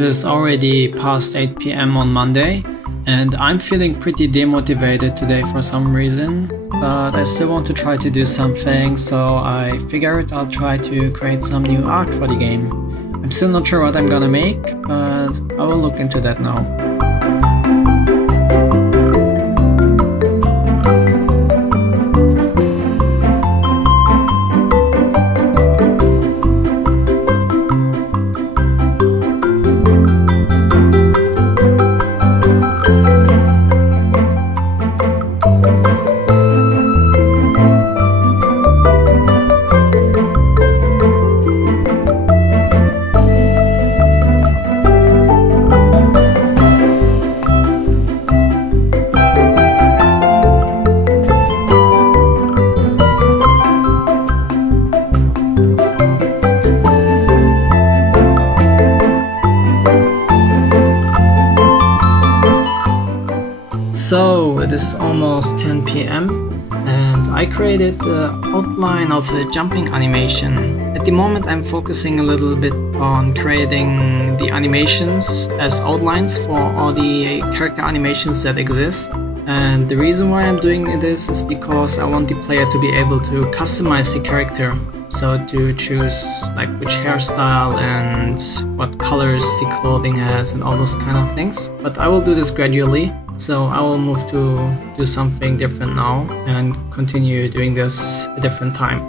It is already past 8 p.m. on Monday, and I'm feeling pretty demotivated today for some reason, but I still want to try to do something, so I figured I'll try to create some new art for the game. I'm still not sure what I'm gonna make, but I will look into that now. So it is almost 10 p.m. and I created the outline of a jumping animation. At the moment I'm focusing a little bit on creating the animations as outlines for all the character animations that exist. And the reason why I'm doing this is because I want the player to be able to customize the character. So to choose like which hairstyle and what colors the clothing has and all those kind of things. But I will do this gradually. So I will move to do something different now and continue doing this a different time.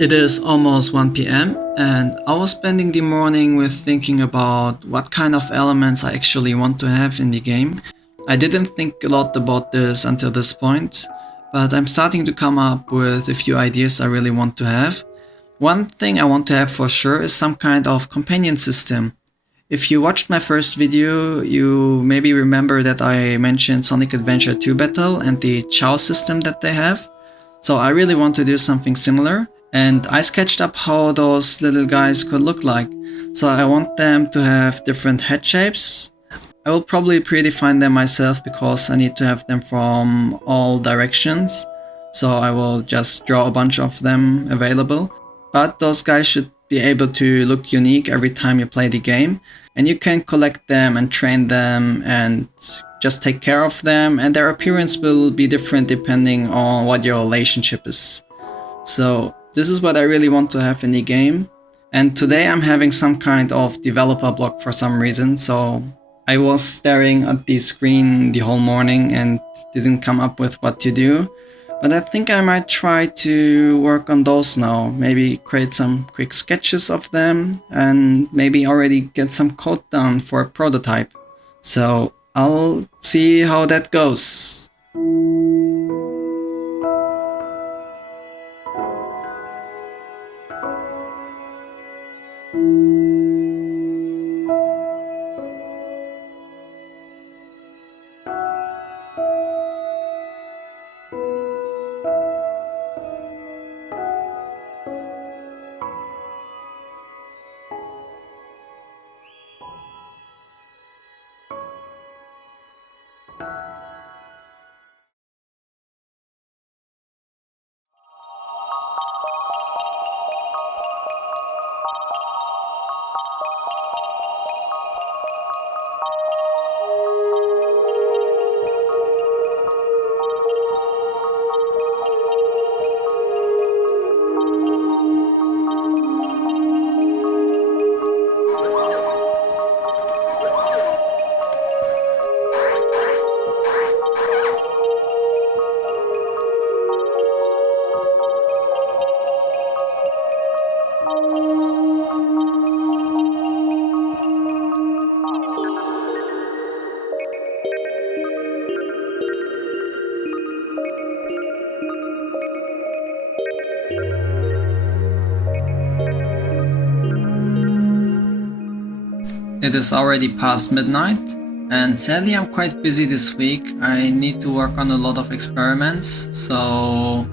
It is almost 1 p.m. and I was spending the morning with thinking about what kind of elements I actually want to have in the game. I didn't think a lot about this until this point, but I'm starting to come up with a few ideas I really want to have. One thing I want to have for sure is some kind of companion system. If you watched my first video, you maybe remember that I mentioned Sonic Adventure 2 Battle and the Chow system that they have. So I really want to do something similar. And I sketched up how those little guys could look like. So I want them to have different head shapes. I will probably predefine them myself because I need to have them from all directions. So I will just draw a bunch of them available. But those guys should be able to look unique every time you play the game. And you can collect them and train them and just take care of them. And their appearance will be different depending on what your relationship is. So this is what I really want to have in the game. And today I'm having some kind of developer block for some reason. So I was staring at the screen the whole morning and didn't come up with what to do. But I think I might try to work on those now. Maybe create some quick sketches of them and maybe already get some code down for a prototype. So I'll see how that goes. It is already past midnight, and sadly I'm quite busy this week. I need to work on a lot of experiments, so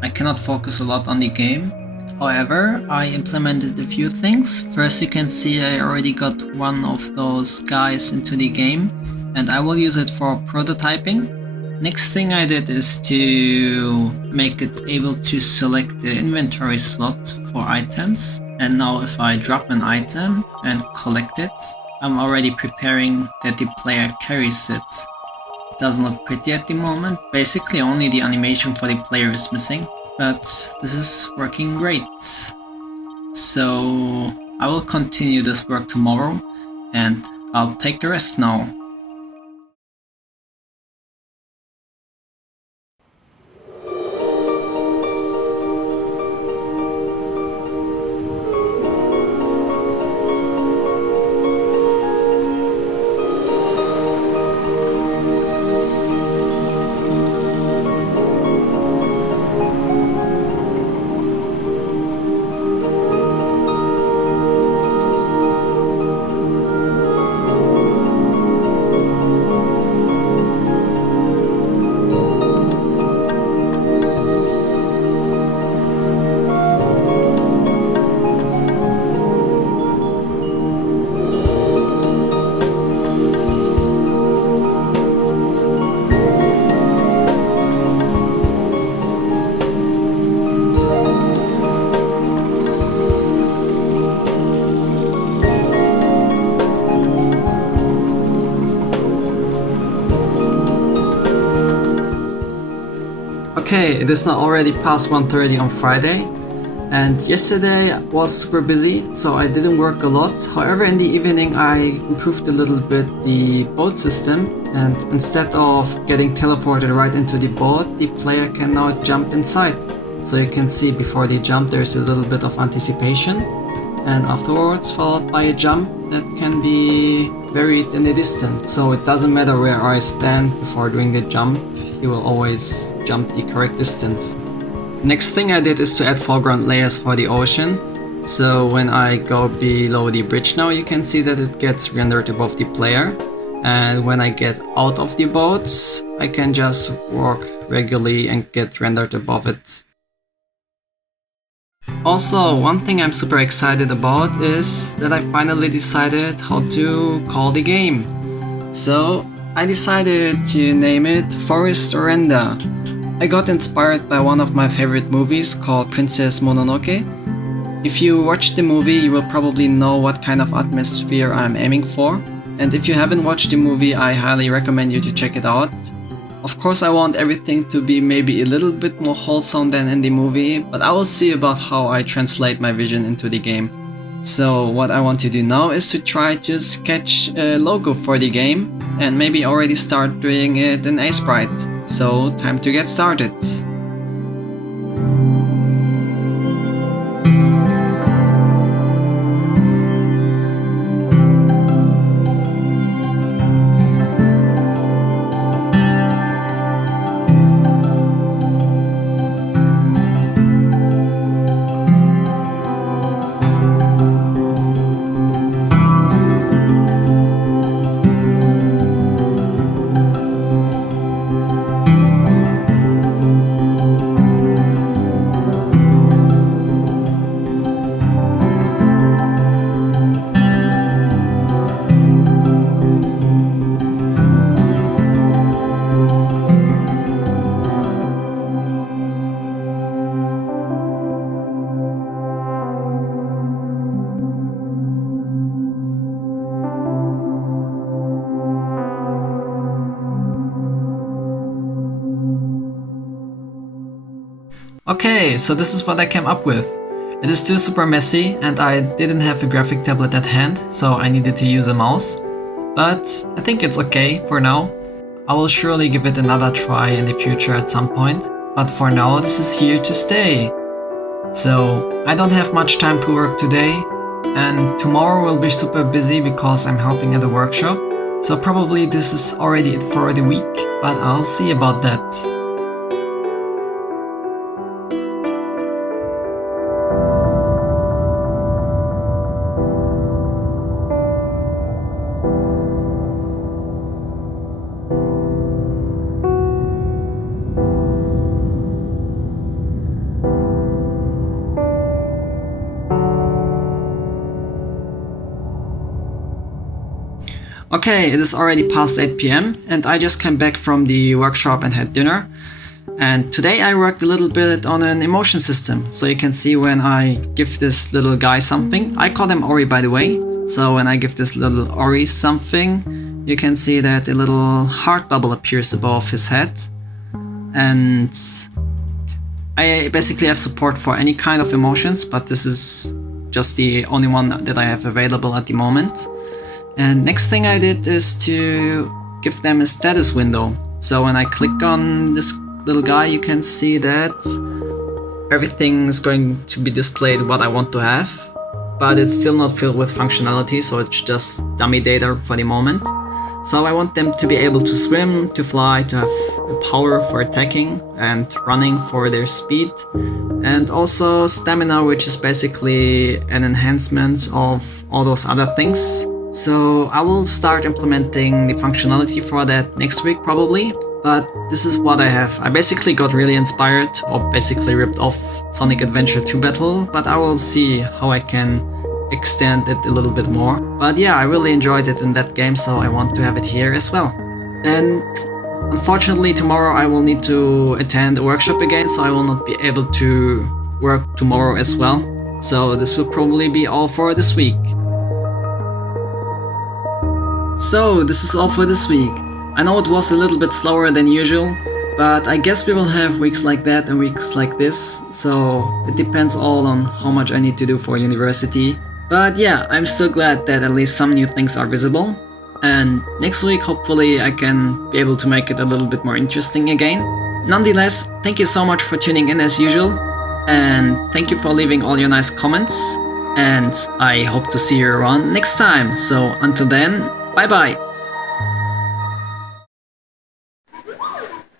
I cannot focus a lot on the game. However, I implemented a few things. First, you can see I already got one of those guys into the game, and I will use it for prototyping. Next thing I did is to make it able to select the inventory slot for items. And now if I drop an item and collect it, I'm already preparing that the player carries it. It doesn't look pretty at the moment. Basically only the animation for the player is missing, but this is working great. So I will continue this work tomorrow and I'll take the rest now. Okay, it is now already past 1:30 on Friday, and yesterday was super busy, so I didn't work a lot. However, in the evening I improved a little bit the boat system, and instead of getting teleported right into the boat, the player can now jump inside. So you can see before the jump there's a little bit of anticipation, and afterwards followed by a jump that can be varied in the distance. So it doesn't matter where I stand before doing the jump, you will always jump the correct distance. Next thing I did is to add foreground layers for the ocean. So when I go below the bridge now, you can see that it gets rendered above the player. And when I get out of the boat, I can just walk regularly and get rendered above it. Also, one thing I'm super excited about is that I finally decided how to call the game. So I decided to name it Forest Orenda. I got inspired by one of my favorite movies called Princess Mononoke. If you watch the movie, you will probably know what kind of atmosphere I'm aiming for. And if you haven't watched the movie, I highly recommend you to check it out. Of course, I want everything to be maybe a little bit more wholesome than in the movie, but I will see about how I translate my vision into the game. So what I want to do now is to try to sketch a logo for the game and maybe already start doing it in Sprite. So time to get started. Okay, so this is what I came up with. It is still super messy and I didn't have a graphic tablet at hand, so I needed to use a mouse. But I think it's okay for now. I will surely give it another try in the future at some point, but for now this is here to stay. So I don't have much time to work today, and tomorrow will be super busy because I'm helping at a workshop. So probably this is already it for the week, but I'll see about that. Okay, it is already past 8 p.m. and I just came back from the workshop and had dinner. And today I worked a little bit on an emotion system. So you can see when I give this little guy something, I call him Ori by the way. So when I give this little Ori something, you can see that a little heart bubble appears above his head. And I basically have support for any kind of emotions, but this is just the only one that I have available at the moment. And next thing I did is to give them a status window. So when I click on this little guy, you can see that everything is going to be displayed what I want to have, but it's still not filled with functionality, so it's just dummy data for the moment. So I want them to be able to swim, to fly, to have a power for attacking and running for their speed, and also stamina, which is basically an enhancement of all those other things. So I will start implementing the functionality for that next week probably, but this is what I have. I basically got really inspired, or basically ripped off Sonic Adventure 2 Battle, but I will see how I can extend it a little bit more. But yeah, I really enjoyed it in that game, so I want to have it here as well. And unfortunately tomorrow I will need to attend a workshop again, so I will not be able to work tomorrow as well. So this will probably be all for this week. So this is all for this week. I know it was a little bit slower than usual, but I guess we will have weeks like that and weeks like this, so it depends all on how much I need to do for university. But yeah, I'm still glad that at least some new things are visible, and next week hopefully I can be able to make it a little bit more interesting again. Nonetheless, thank you so much for tuning in as usual, and thank you for leaving all your nice comments, and I hope to see you around next time. So until then, bye bye!